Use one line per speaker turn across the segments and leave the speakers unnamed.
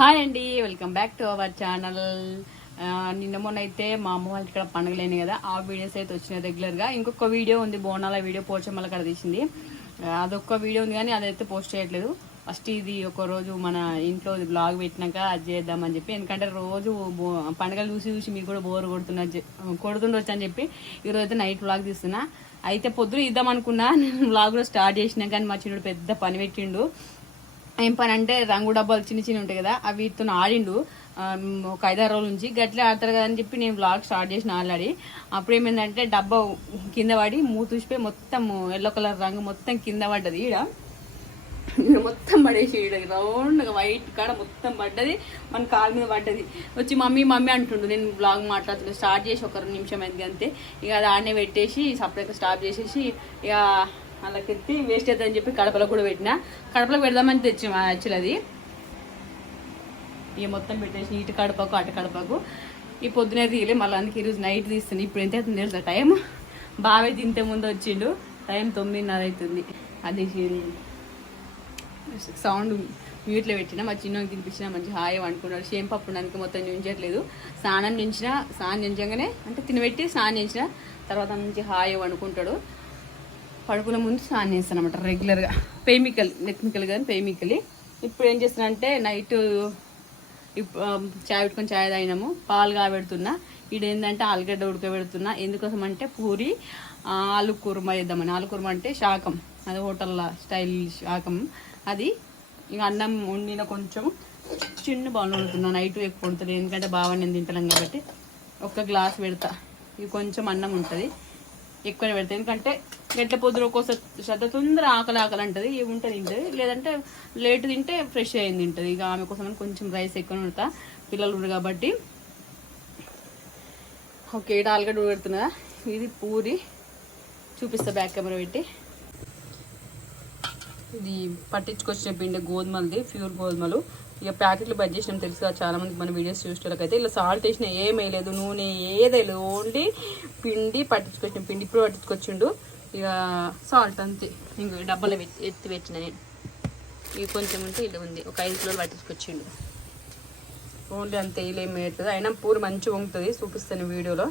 Hi అండి welcome back to our channel. నిన్న మొన్న అయితే మా అమ్మ వాళ్ళ ఇక్కడ పండుగలేని కదా ఆ వీడియోస్ అయితే వచ్చినాయి రెగ్యులర్గా. ఇంకొక వీడియో ఉంది బోనాల వీడియో పోచమ్మల కడ తీసింది. ఆ, అదొక్క వీడియో ఉంది కానీ అదైతే పోస్ట్ చేయట్లేదు. ఫస్ట్ ఇది ఒక రోజు మన ఇంట్లో బ్లాగ్ పెట్టినాక అది చేద్దామని చెప్పి ఎందుకంటే రోజు పండగలు పండుగలు చూసి చూసి మీకు కూడా బోర్ కొడుతున్నా కొడుతుండొచ్చు అని చెప్పి ఈరోజు అయితే నైట్ బ్లాగ్ తీస్తున్నా. అయితే పొద్దున ఇద్దాం అనుకున్నా నేను బ్లాగ్ కూడా స్టార్ట్ చేసినా కానీ మా చిన్నడు పెద్ద పని పెట్టిండు. ఏం పని అంటే రంగు డబ్బాలు చిన్న చిన్న ఉంటాయి కదా అవి వీటితో ఆడిండు. ఒక ఐదారు రోజుల నుంచి గట్లే ఆడతారు కదా అని చెప్పి నేను బ్లాగ్ స్టార్ట్ చేసిన ఆల్రెడీ. అప్పుడు ఏమైందంటే డబ్బా కింద పడి మూతూసిపోయి మొత్తం ఎల్లో కలర్ రంగు మొత్తం కింద పడ్డది ఈడ. మొత్తం పడేసి ఈడ రౌండ్గా వైట్ కాడ మొత్తం పడ్డది మన కాలు మీద పడ్డది. వచ్చి మమ్మీ మమ్మీ అంటుండు నేను బ్లాగ్ మాట్లాడుతున్నా స్టార్ట్ చేసి ఒక రెండు నిమిషం అయింది అంతే. ఇక అది ఆడనే పెట్టేసి సపరేట్గా స్టాప్ చేసేసి ఇక వాళ్ళకెత్తి వేస్ట్ అవుతుందని చెప్పి కడపలో కూడా పెట్టిన. కడపలో పెడదామని తెచ్చి యాక్చువల్ అది. ఇక మొత్తం పెట్టేసి ఇటు కడపకు అటు కడపకు. ఈ పొద్దునే తీయలే మళ్ళీ అందుకే ఈరోజు నైట్ తీస్తుంది ఇప్పుడు ఎంత అవుతుంది తెలుసా టైం బాగా తింటే ముందు వచ్చిండు. టైం తొమ్మిదిన్నర అవుతుంది. అది సౌండ్ మ్యూట్లో పెట్టినా మా చిన్నకి తినిపించిన మంచి హాయి అనుకున్నాడు సేమ్ పప్పు ఉండడానికి మొత్తం చూపించట్లేదు స్నానం చేయించిన స్నానం చేయించగానే అంటే తినబెట్టి స్నానం చేయించిన తర్వాత మంచి హాయి అనుకుంటాడు పడుకునే ముందు స్నానం చేస్తాను అనమాట రెగ్యులర్గా పేమికల్ టెక్నికల్ కానీ పేమికలి. ఇప్పుడు ఏం చేస్తానంటే నైట్ ఇప్పుడు చాయ్ పెట్టుకొని చాయ్ తాగినాము. పాలు కాబెడుతున్నా. ఇది ఏంటంటే ఆలుగడ్డ ఉడకబెడుతున్నా. ఎందుకోసం అంటే పూరి ఆలు కుర్మా చేద్దామని. ఆలు కుర్మా అంటే శాకం. అది హోటల్ స్టైల్ శాకం. అది ఇక అన్నం వండిన కొంచెం చిన్న బౌల్ వండుతున్నా. నైట్ ఎక్కువ వండుతుంది ఎందుకంటే బాగా నేను తింటాను కాబట్టి ఒక్క గ్లాస్ పెడతా. ఇది కొంచెం అన్నం ఉంటుంది. ఎక్కువనే పెడతాయి. ఎందుకంటే గడ్డ పొద్దున ఒక్కోసారి శ్రద్ధ తొందర ఆకలి ఆకలి అంటది. ఏముంటుంది తింటది. లేదంటే లేట్ తింటే ఫ్రెష్ అయింది తింటది. ఇక ఆమె కోసం కొంచెం రైస్ ఎక్కువ పెడతా పిల్లలు ఉన్నారు కాబట్టి. ఓకే ఇటు ఆలుగడ్డ పెడుతున్నా ఇది పూరి. చూపిస్తా బ్యాక్ కెమెరా పెట్టి. ఇది పట్టించుకొచ్చిన పిండి గోధుమలది ప్యూర్ గోధుమలు. ఇక ప్యాకెట్లు బజ్ చేసినాం తెలుసు? కదా చాలామంది మన వీడియోస్ చూసేటోళ్ళకైతే ఇలా సాల్ట్ వేసిన ఏం వేయలేదు నూనె ఏదేలేదు ఓన్లీ పిండి పట్టించుకొచ్చిన పిండి ఇప్పుడు పట్టించుకొచ్చిండు. ఇక సాల్ట్ అంతే. ఇంక డబ్బాలో ఎత్తి పెట్టిన నేను. ఇవి కొంచెం ఉంటే ఇలా ఉంది. ఒక ఐదు కిలోలు పట్టించుకొచ్చిండు. ఓన్లీ అంతే ఇలా ఏం వేయట్లేదు. అయినా పూరి మంచిగా వంగుతుంది చూపిస్తాను వీడియోలో.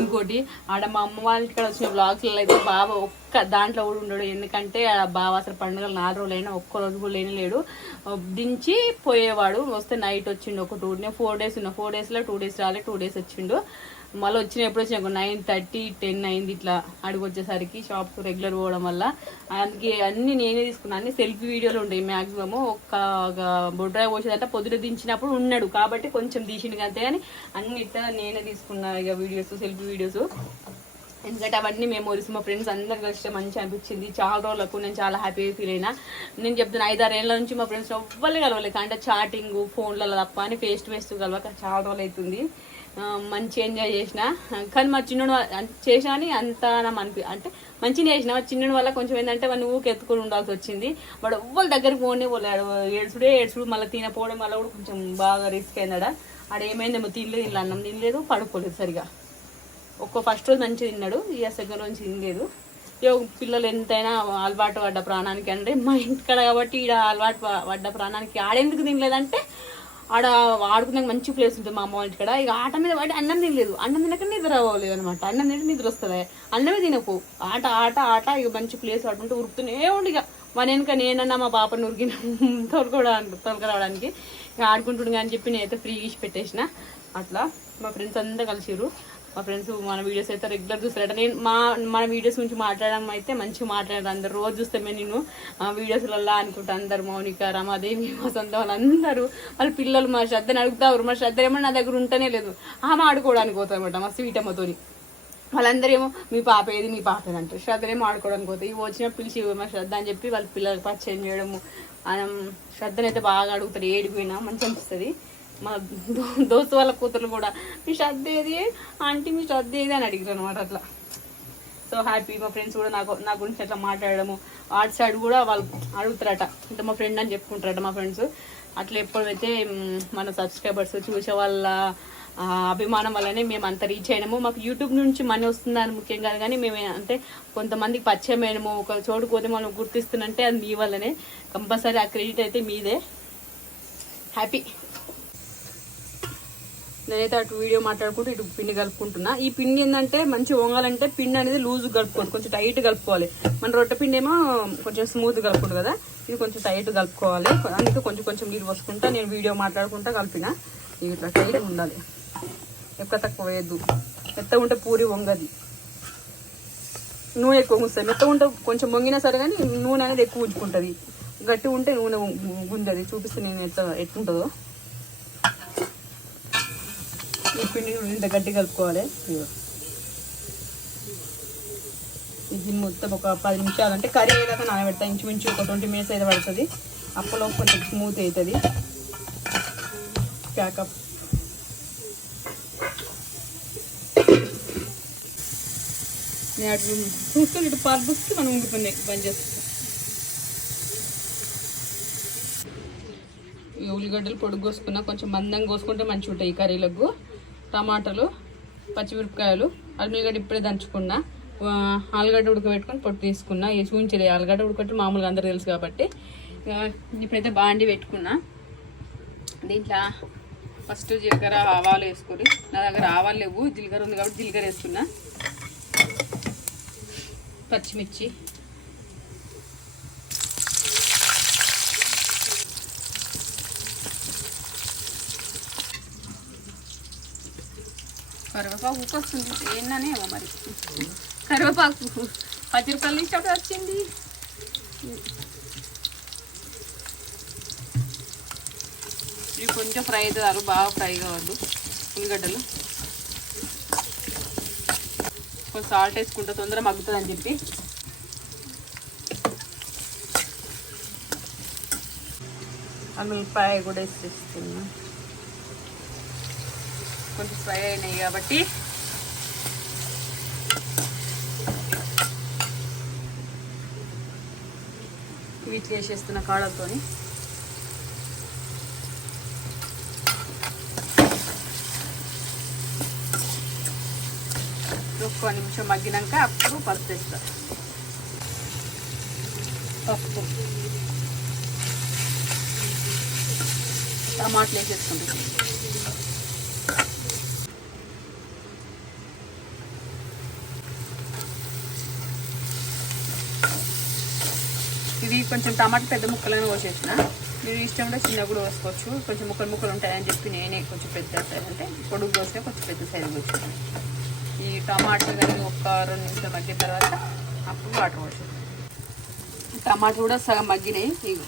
ఇంకోటి ఆడ మా అమ్మ వాళ్ళ ఇక్కడ వచ్చిన బ్లాగ్స్లో అయితే బావ ఒక్క దాంట్లో కూడా ఉండడు. ఎందుకంటే ఆ బావ అసలు పండుగలు నాలుగు రోజులైనా ఒక్క రోజు కూడా లేని లేడు దించి పోయేవాడు. వస్తే నైట్ వచ్చిండు ఒక టూ ఫోర్ డేస్ ఉన్న. ఫోర్ డేస్లో టూ డేస్ రాలే టూ డేస్ వచ్చిండు. మళ్ళీ వచ్చిన ఎప్పుడు వచ్చిన నైన్ థర్టీ టెన్ అయింది ఇట్లా అడిగి వచ్చేసరికి షాప్ రెగ్యులర్ పోవడం వల్ల. అందుకే అన్ని నేనే తీసుకున్నాను అన్ని సెల్ఫీ వీడియోలు ఉంటాయి మ్యాక్సిమమ్ ఒక్క బొడ్రాయి పోసేదంటే పొద్దున దించినప్పుడు ఉన్నాడు. కాబట్టి కొంచెం తీసిండు అంతే కానీ అన్ని ఇట్లా నేనే తీసుకున్నా ఇక వీడియోస్ సెల్ఫీ వీడియోస్ ఎందుకంటే అవన్నీ మెమోరీస్ మా ఫ్రెండ్స్ అందరు కలిసి మంచిగా అనిపించింది. చాలా రోజులకు నేను చాలా హ్యాపీగా ఫీల్ అయినా. నేను చెప్తున్నా ఐదారు ఏళ్ళ నుంచి మా ఫ్రెండ్స్ ఎవ్వరు కలవలేదు. అంటే చాటింగ్ ఫోన్లలో తప్ప అని ఫేస్ టు ఫేస్ కలవక చాలా రోజులు అవుతుంది. మంచి ఎంజాయ్ చేసిన. కానీ మా చిన్నడు చేసినా అని అంత నాకు అనిపి అంటే మంచిగా చేసిన. మా చిన్నడు వల్ల కొంచెం ఏంటంటే వాడిని ఊరికి ఎత్తుకొని ఉండాల్సి వచ్చింది. వాడు ఎవ్వరి దగ్గరికి పోనీ వాళ్ళు ఏడుచుడే ఏడుచుడు మళ్ళీ తినపోవడం వల్ల కూడా కొంచెం బాగా రిస్క్ అయిందాడ ఆడ ఏమైందేమో తినలేదు ఇల్లు అన్నం తినలేదు పడుకోలేదు సరిగా. ఒక్క ఫస్ట్ రోజు మంచిగా తిన్నాడు. ఇక సెకండ్ రోజు తినలేదు. ఇక పిల్లలు ఎంతైనా అలవాటు పడ్డ ప్రాణానికి అంటే మా ఇంటికాడ కాబట్టి ఈడ అలవాటు పడ్డ ప్రాణానికి ఆడెందుకు తినలేదంటే ఆడ ఆడుకునే మంచి ప్లేస్ ఉంటుంది మా అమ్మ వాళ్ళ ఇంటికాడ. ఇక ఆట మీద పడి అన్నం తినలేదు. అన్నం తినక నిద్ర అవ్వలేదు అనమాట అన్నం తింటే నిద్ర వస్తుంది? అన్నమే తినకు. ఆట ఆట ఆట ఇక మంచి ప్లేస్ ఆడుకుంటూ ఉరుకుతూనే ఉండి ఇక. మన వెనుక నేనన్నా మా పాపను ఉరికిన తోలుకోవడానికి తొలకరావడానికి ఇక ఆడుకుంటుండగా అని చెప్పి నేనైతే ఫ్రీ ఇచ్చి పెట్టేసిన. అట్లా మా ఫ్రెండ్స్ అంతా కలిసిరు మా ఫ్రెండ్స్ మన వీడియోస్ అయితే రెగ్యులర్ చూస్తారట. నేను మా మన వీడియోస్ గురించి మాట్లాడడం అయితే మంచిగా మాట్లాడారు. అందరు రోజు చూస్తే నేను వీడియోస్లలో అనుకుంటా. అందరు మౌనిక రమాదేవి మా సొంత వాళ్ళందరూ. వాళ్ళ పిల్లలు మా శ్రద్ధని అడుగుతారు. మా శ్రద్ధ ఏమో నా దగ్గర ఉంటేనే లేదు. ఆమె ఆడుకోవడానికి పోతారు మా స్వీట్ అమ్మతోని వాళ్ళందరూ ఏమో మీ పాప ఏది? మీ పాప ఏది? అంటారు. ఏమో ఆడుకోవడానికి పోతాయి ఇవి వచ్చిన పిలిచి మా శ్రద్ధ అని చెప్పి వాళ్ళ పిల్లలకు పరిచయం చేయడము. మనం శ్రద్ధనైతే బాగా అడుగుతారు. ఏడిపోయినా మంచి అనిపిస్తుంది. మా దోస్తు వాళ్ళ కూతురు కూడా మీ శ్రద్ధ ఏది? ఆంటీ మీ శ్రద్ధ ఏది? అని అడిగారు అనమాట అట్లా. సో హ్యాపీ మా ఫ్రెండ్స్ కూడా నాకు నా గురించి అట్లా మాట్లాడడము. ఆర్ట్ సైడ్ కూడా వాళ్ళు అడుగుతారట అంటే మా ఫ్రెండ్ అని చెప్పుకుంటారట మా ఫ్రెండ్స్. అట్లా ఎప్పుడైతే మన సబ్స్క్రైబర్స్ చూసే వాళ్ళ అభిమానం వల్లనే మేము అంత రీచ్ అయినాము. మాకు యూట్యూబ్ నుంచి మనీ వస్తుందని ముఖ్యం కాదు కానీ మేము అంటే కొంతమందికి పరిచయం అయినాము. ఒక చోటు పోతే మనం గుర్తిస్తున్నంటే అది మీ వల్లనే. కంపల్సరీ ఆ క్రెడిట్ అయితే మీదే. హ్యాపీ. నేనైతే అటు వీడియో మాట్లాడుకుంటూ ఇటు పిండి కలుపుకుంటున్నా. ఈ పిండి ఏంటంటే మంచి వంగాలంటే పిండి అనేది లూజ్ కలుపుకోవాలి. కొంచెం టైట్ కలుపుకోవాలి. మన రొట్టె పిండి ఏమో కొంచెం స్మూత్ కలుపుకుంటు కదా? ఇది కొంచెం టైట్ కలుపుకోవాలి. అందుకే కొంచెం కొంచెం నీళ్ళు పోసుకుంటా నేను వీడియో మాట్లాడుకుంటా కలిపిన. ఇవి ఇట్లా టైట్ ఉండాలి. ఎక్కువ తక్కువ వేయద్దు. మెత్తగా ఉంటే పూరి వంగది. నూనె ఎక్కువ గుంస్తుంది మెత్తగా ఉంటే కొంచెం వంగినా సరే కానీ నూనె అనేది ఎక్కువ ఉంచుకుంటుంది. గట్టి ఉంటే నూనె గుంజది చూపిస్తే నేను ఎట్లా ఎట్లుంటుందో ఈ పిండి ఇంత గట్టి కలుపుకోవాలి. ఇది మొత్తం ఒక పది నిమిషాలు అంటే కర్రీ అయ్యేదాకా నానబెడతా. ఇంచుమించు ఒక ట్వంటీ మినిట్స్ అయితే పడుతుంది. అప్పలో కొంచెం స్మూత్ అవుతుంది ప్యాకప్ నేను అటు ఇటు పర్పుస్కి మనం ఉండిపోయినాయి బంద్ చేస్తాం ఉల్లిగడ్డలు పొడుగు కోసుకున్నా కొంచెం మందంగా కోసుకుంటే మంచిగా ఉంటాయి ఈ కర్రీలకు. టమాటాలు పచ్చిమిరపకాయలు అల్లిగడ్డ ఇప్పుడే దంచుకున్నా. ఆలుగడ్డ ఉడకబెట్టుకొని పొట్టు తీసుకున్నా. ఈ చూపించలే ఆలుగడ్డ ఉడకబెట్టి మామూలుగా అందరు తెలుసు కాబట్టి. ఇప్పుడైతే బాండి పెట్టుకున్నా. దీంట్లో ఫస్ట్ జీలకర్ర ఆవాలు వేసుకొని. నా దగ్గర ఆవాలు లేవు జీలకర్ర ఉంది కాబట్టి జీలకర్ర వేసుకున్నా. పచ్చిమిర్చి. కరివేపాకు ఉప్పు వస్తుంది. ఏందనేమో మరి. కరివేపాకు పది రూపాయలు ఇష్టపడి వచ్చింది. ఇవి కొంచెం ఫ్రై అవుతారు బాగా ఫ్రై కావద్దు ఉల్లిగడ్డలు. కొంచెం సాల్ట్ వేసుకుంటే తొందరగా మగ్గుతుంది అని చెప్పి అల్లుల్లిపాయ కూడా వేసేస్తున్నా. ఫ్రై అయినాయి కాబట్టి వీటిలో వేసేస్తున్న కాళ్ళతో ఒక్క నిమిషం మగ్గినాక అప్పుడు పసుపు వేస్తా టమాటలు టమాటాలు వేసేసుకుంటాం ఇది కొంచెం టమాటా పెద్ద ముక్కలను కోసేసిన. మీరు ఇష్టం ఉంటే చిన్న కూడా కోసుకోవచ్చు. కొంచెం ముక్కలు ముక్కలు ఉంటాయని చెప్పి నేనే కొంచెం పెద్ద సైజ్ అంటే పొడుగు కోసిన కొంచెం పెద్ద సైజు కోసుకున్నాను ఈ టమాటా కానీ ఒక రెండు నిమిషాలు మగ్గిన తర్వాత అప్పుడు వాటర్ పోసి టమాటా కూడా సగం మగ్గినాయి. ఇవి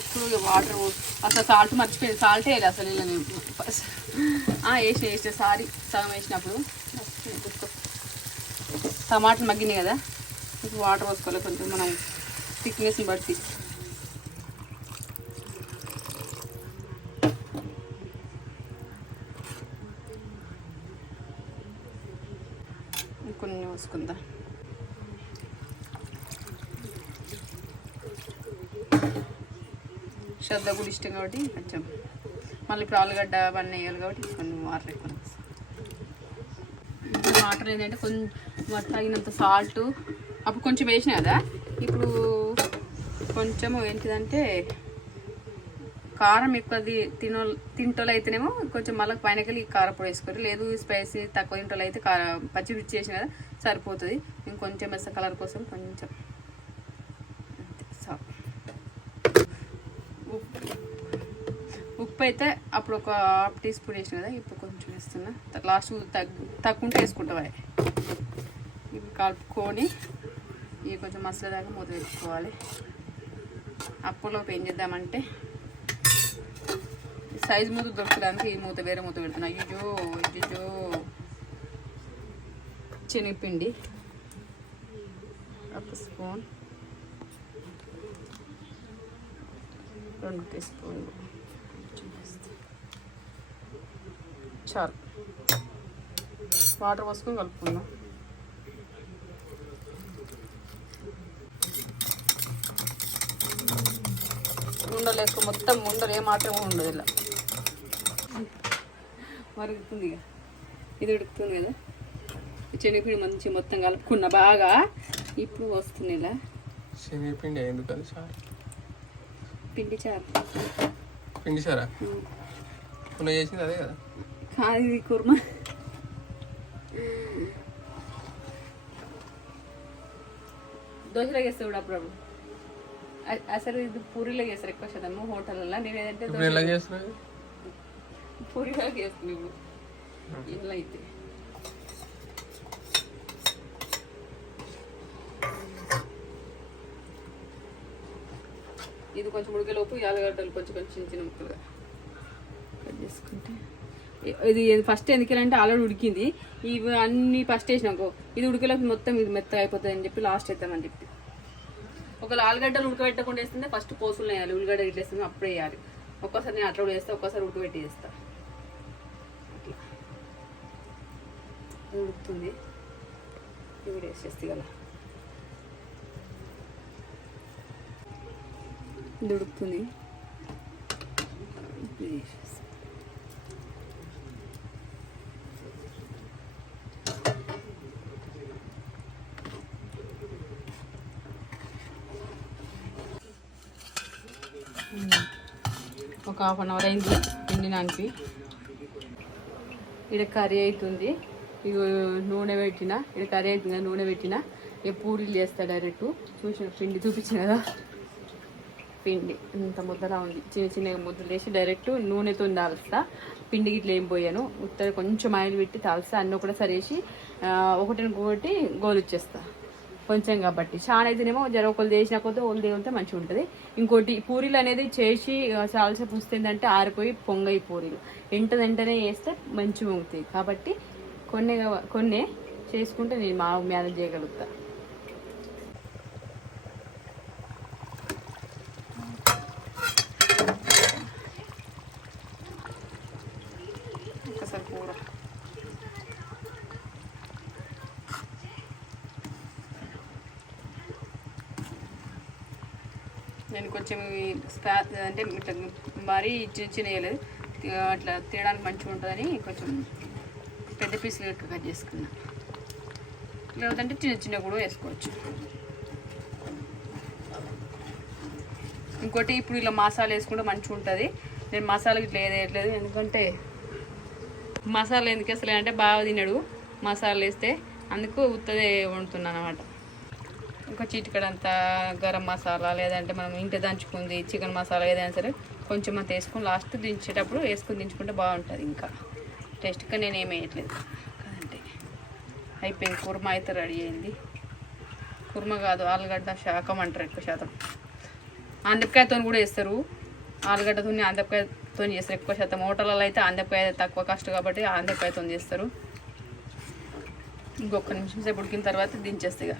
ఇప్పుడు వాటర్ అసలు సాల్ట్ మర్చిపోయింది. సాల్ట్ వేయాలి అసలు ఇలా నేను వేసిన వేసిన. సారీ సగం వేసినప్పుడు. టమాటాలు మగ్గినాయి కదా. ఇప్పుడు వాటర్ పోసుకోవాలి. కొంచెం మనం థిక్నెస్ని బట్టి. కొన్ని పోసుకుందా శ్రద్ధ కూడా ఇష్టం కాబట్టి కొంచెం మళ్ళీ ఇప్పుడు ఆలుగడ్డ అవన్నీ వేయాలి కాబట్టి కొన్ని వాటర్ ఎక్కువ వాటర్ ఏంటంటే కొంచెం తగినంత సాల్ట్ అప్పుడు కొంచెం వేసిన కదా? ఇప్పుడు కొంచెం ఏంటిదంటే కారం ఎక్కువ తినో తింటోళ్ళు అయితేనేమో కొంచెం మళ్ళీ పైనకెళ్ళి కారపొడి వేసుకోరు. లేదు స్పైసీ తక్కువ తింటోళ్ళు అయితే కార పచ్చిమిర్చి వేసిన కదా సరిపోతుంది. ఇంకొంచెం మెస్స కలర్ కోసం కొంచెం ఉప్పు. అయితే అప్పుడు ఒక హాఫ్ టీ స్పూన్ వేసిన కదా ఇప్పుడు కొంచెం వేస్తున్నా. లాస్ట్ తగ్గు తగ్గుంటే వేసుకుంటావా ఇవి కలుపుకొని ఇవి కొంచెం మసాలా దాకా మూత పెట్టుకోవాలి. అప్పులోపు ఏం చేద్దామంటే సైజ్ మూత దొరకడానికి ఈ మూత వేరే మూత పెడుతున్నా. అయ్యో అయ్యో శనగపిండి ఒక స్పూన్ రెండు టీ స్పూన్లు చాలు. వాటర్ పోసుకొని కలుపుకుందాం. ఉండలేక మొత్తం ఉండలు ఏమాత్రం ఉండదు ఇలా. మరుగుతుంది ఇక. ఇది ఉడుకుతుంది కదా. ఈ శనగపిండి మంచి మొత్తం కలుపుకున్న బాగా ఇప్పుడు వస్తుంది ఇలా.
శనగపిండి ఎందుకు అది చాలు
పిండి చారు.
పిండి సారా పున్న చేసింది అదే కదా?
కాదు ఇది కుర్మా. దోశలోకి వేస్తే కూడా అప్పుడప్పుడు అసలు ఇది పూరీలో చేస్తారు ఎక్కువ శాతం హోటల్లో నేను ఏదంటే
ఎలా చేస్తున్నావు?
ఇంట్లో అయితే. ఇది కొంచెం ఉడికేలోపు యాలగడ్డలు కొంచెం కొంచెం చిన్న చిన్న ముక్కలుగా కట్ చేసుకుంటే. ఇది ఫస్ట్ ఎందుకంటే ఆల్రెడీ ఉడికింది. ఇవి అన్ని ఫస్ట్ వేసినాకో ఇది ఉడికేలోపు మొత్తం ఇది మెత్తగా అయిపోతుంది అని చెప్పి లాస్ట్ వేద్దామని చెప్పి. ఒకవేళ ఆలుగడ్డలు ఉడకబెట్టకుండా వేస్తుంటే ఫస్ట్ పోసులు వేయాలి ఉల్లిగడ్డ ఇట్లా వేస్తుంది అప్పుడే వేయాలి. ఒక్కోసారి నేను అట్లా వేస్తా ఒక్కోసారి ఉడకబెట్టి వేస్తా. అట్లా. ఉడుకుతుంది. ఇది వేసేస్తే కదా ఇది ఉడుకుతుంది ఇది వేసేస్తా. ఒక హాఫ్ అన్ అవర్ అయింది పిండినానికి. ఇక్కడ కర్రీ అవుతుంది ఇక నూనె పెట్టిన ఇక్కడ కర్రీ అవుతుంది కదా నూనె పెట్టిన. ఇక పూరీలు చేస్తా డైరెక్ట్. చూసిన పిండి చూపించిన కదా. పిండి ఇంత ముద్దలా ఉంది. చిన్న చిన్న ముద్దలు వేసి డైరెక్ట్ నూనెతో తాలుస్తా. పిండి గిట్ల ఏం పోయాను. ఉత్తర కొంచెం ఆయిల్ పెట్టి తాలుస్తా. అన్నీ కూడా సరేసి ఒకటి ఒకటి గోలు ఇచ్చేస్తా కొంచెం కాబట్టి. చాలా అయితేనేమో జర ఒకరు చేసిన కొద్ది ఒకరు దేవుంటే మంచిగా ఉంటుంది ఇంకోటి పూరీలు అనేది చేసి చాలాసేపు చాలాసేపు ఏంటంటే ఆరిపోయి పొంగయి పూరీలు. ఎంట వెంటనే వేస్తే మంచిగా ఉంటుంది కాబట్టి కొన్ని కొన్ని చేసుకుంటే నేను మా మేనేజ్ చేయగలుగుతా ఒకసారి కూర నేను కొంచెం స్పా అంటే ఇట్లా మరీ చిన్న చిన్న వేయలేదు అట్లా తినడానికి మంచిగా ఉంటుందని కొంచెం పెద్ద పీసులు ఎక్కువ కట్ చేసుకున్నా. లేదంటే చిన్న చిన్న కూడా వేసుకోవచ్చు. ఇంకోటి ఇప్పుడు ఇలా మసాలా వేసుకుంటే మంచిగా ఉంటుంది. నేను మసాలా ఇట్లా ఏది వేయట్లేదు. ఎందుకంటే మసాలా ఎందుకు వేస్తలే అంటే బాగా తినడు. మసాలా వేస్తే అందుకు ఉత్తదే వండుతున్నాను అనమాట ఇంకా చిటికడంత గరం మసాలా లేదంటే మనం ఇంటి దంచుకుంది చికెన్ మసాలా ఏదైనా సరే కొంచెం అంత వేసుకుని లాస్ట్ దించేటప్పుడు వేసుకుని దించుకుంటే బాగుంటుంది ఇంకా. టేస్ట్గా నేను ఏం వేయట్లేదు కదంటే అయిపోయింది కుర్మా అయితే రెడీ అయింది. కుర్మా కాదు ఆలుగడ్డ శాఖం అంటారు ఎక్కువ శాతం. ఆంధ్రకాయతో కూడా వేస్తారు ఆలుగడ్డతో ఆంధ్రకాయతో చేస్తారు ఎక్కువ శాతం. హోటళ్ళలో అయితే ఆంధ్రకాయ తక్కువ కాస్ట్ కాబట్టి ఆంధ్రకాయతో చేస్తారు. ఇంకొక నిమిషం సేపు ఉడికిన తర్వాత దించేస్తాయి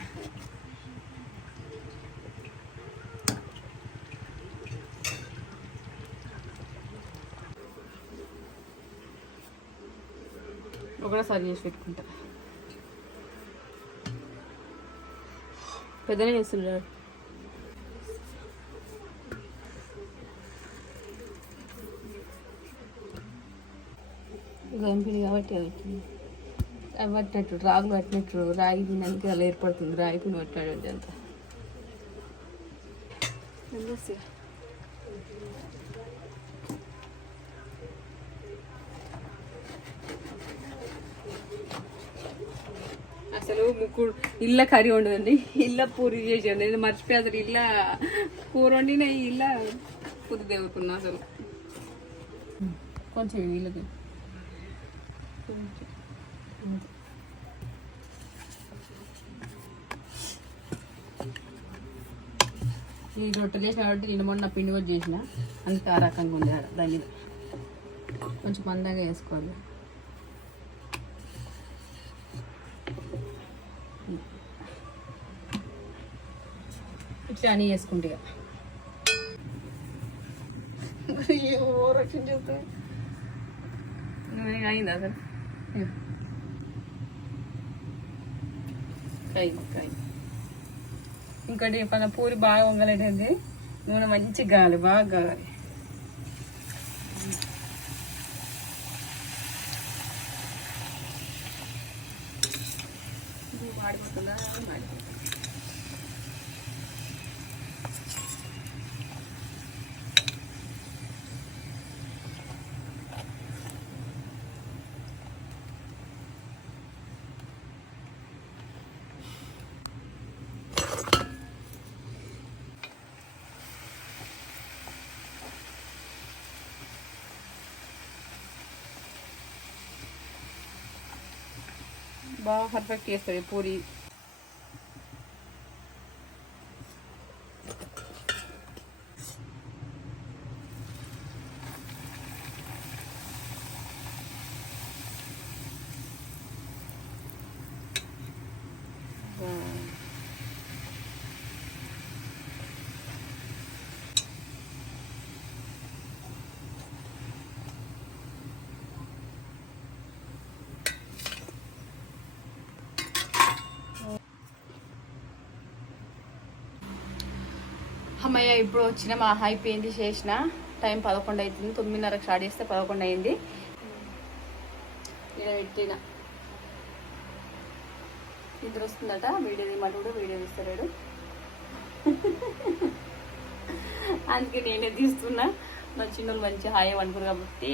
ఒకటేసారి చేసి పెట్టుకుంటా. పెద్దనే చేస్తున్నాడు గంపిడి కాబట్టి అవుతుంది అవి పట్టినట్టు రాగులు పట్టినట్టు రాగి తినడానికి అలా ఏర్పడుతుంది. రాగి పిండి పట్టాడు అంతా అసలు ఇళ్ళ కర్రీ వండుదండి. ఇళ్ళ పూరి చేసాను నేను మర్చిపోయి అసలు ఇళ్ళ కూర వండిన ఇళ్ళ పుది దేవుకున్నా అసలు. కొంచెం వీళ్ళకి ఈ రొట్టెలు చేసిన కాబట్టి నిన్న మొన్న పిండి కూడా చేసిన. అందుకే ఆ రకంగా ఉంది దాన్ని కొంచెం మందంగా వేసుకోవాలి. అని నువ్వు అయిందా అసలు? ఇంకోటి మన పూరి బాగా వంగలేదండి. నూనె మంచి గాలి బాగా గాలి. మాడిపోతుంది? farfar kesare pori అమ్మయ్య ఇప్పుడు వచ్చిన మా అయిపోయింది చేసిన? టైం పదకొండు అవుతుంది తొమ్మిదిన్నరకు స్టార్ట్ చేస్తే పదకొండు అయింది. ఇక్కడ పెట్టిన. నిద్ర వస్తుందట వీడియో తీయమంటే కూడా వీడియో తీస్తలేడు. అందుకే నేనే తీస్తున్నా. నా చిన్నోళ్ళు మంచి హాయి అనుకున్నారు కాబట్టి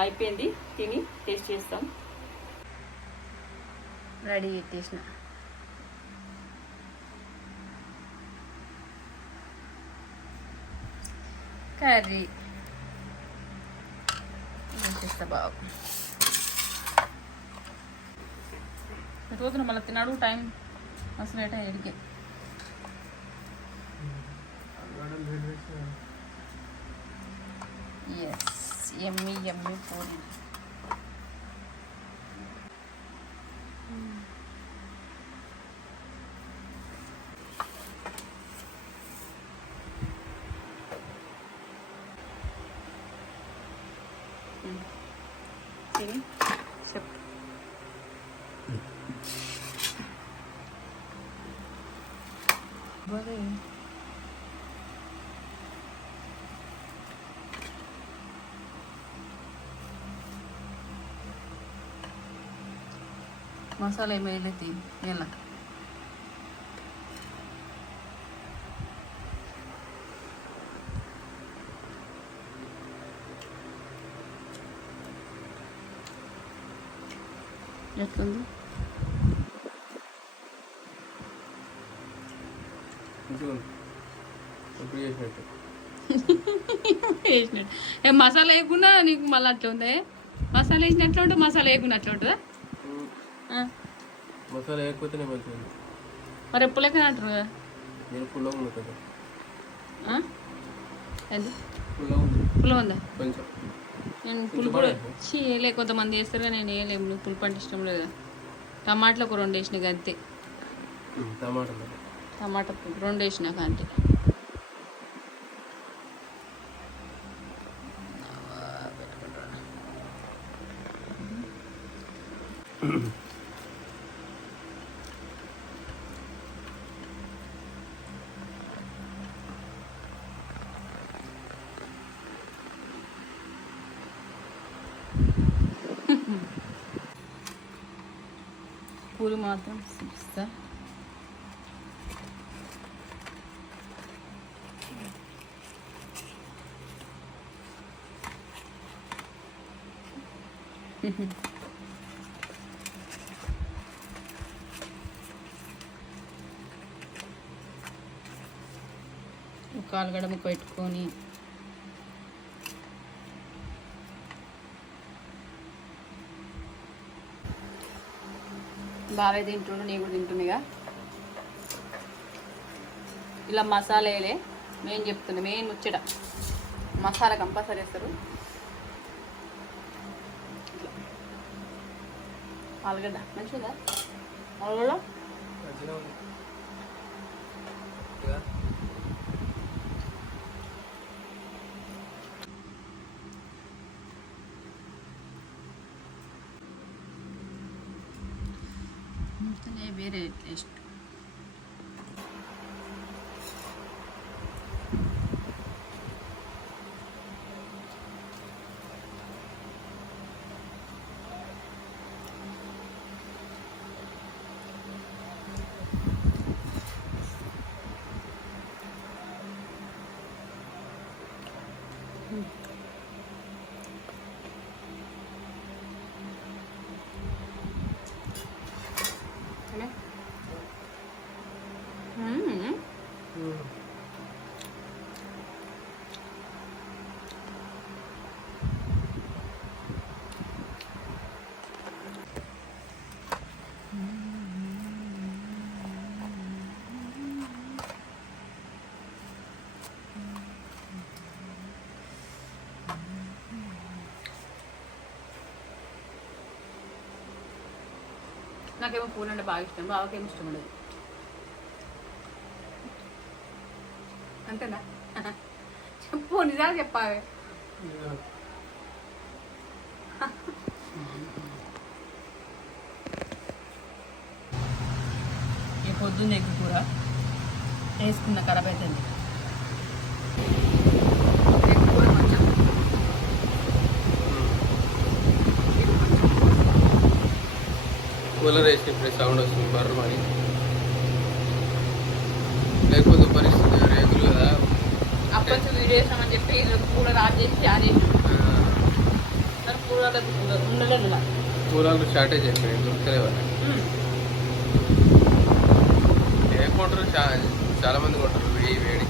అయిపోయింది. తిని టేస్ట్ చేస్తాం. రెడీ పెట్టేసిన కర్రీ చేస్తా బాగు రోజున మళ్ళీ తిన్నాడు టైం అసలు ఏటా ఎడికే ఎస్ ఎమ్మి ఎమ్మి పూరి తిని చెప్పు మసాలా ఏమి వేయలేదు ఎలా ఎట్లుంది
మంచిగా ఉంది. ఎప్పుడు చేసినట్టు
వేసినట్టు ఏ మసాలా వేయకుండా నీకు మళ్ళీ అట్లా ఉందా మసాలా వేసినట్లు ఉంటుంది మసాలా వేయకుండా అట్లా ఉంటుందా.
మసాలా ఉంది
మరి ఎప్పుడు లెక్క అంటారు కదా?
నేను పుల్లగా ఉంది కదా ఉంది.
పుల్ల ఉందా?
కొంచెం.
నేను పులుపు చీ వేయలే కొంతమంది వేస్తారు కానీ నేను వేయలేము నువ్వు పులుపు అంటే ఇష్టం లేదు కదా. టమాటాలు ఒక రెండు వేసిన అంతే
టమాటా
టమాటా రెండు వేసినాక అంతే పూరి మాత్రం చూపిస్తా ఒక ముక్క పెట్టుకొని బాగా తింటుండు నేను కూడా తింటుండగా ఇలా మసాలా వేయలే. మెయిన్ చెప్తుంది మెయిన్ ముచ్చట. మసాలా కంపల్సరీ వేస్తారు. ఇట్లా. ఆలుగడ్డ. మంచిదా ఆలుగడ్డ
మంచిగా ఉంది ఇదా?
ఇంతనే వేరే నాకేమో పూలు అంటే బాగా ఇష్టం బావకేమో ఇష్టం ఉండదు. అంతేనా? చెప్పు నిజాలు చెప్పావే. పొద్దున్న ఎగ్గు కూర వేసుకున్న ఖరాబ్ అవుతుంది ఎగ్గు కూర కొంచెం
కూలర్ వేసి ఇప్పుడు సౌండ్ వస్తుంది బర్ర మరి. లేకపోతే పరిస్థితి రేగులు కదా.
అప్పటి వీడియో వేసామని చెప్పి కూలర్ ఆఫ్ చేసి ఆన్ చేసాం. కానీ కూలర్ ఉండలేదు ఇలా
కూలర్లు షార్టేజ్ అయిపోయాయి దొరకలే వాళ్ళకి ఏ కొంటారు చాలా మంది కొంటారు వేడి వేడి.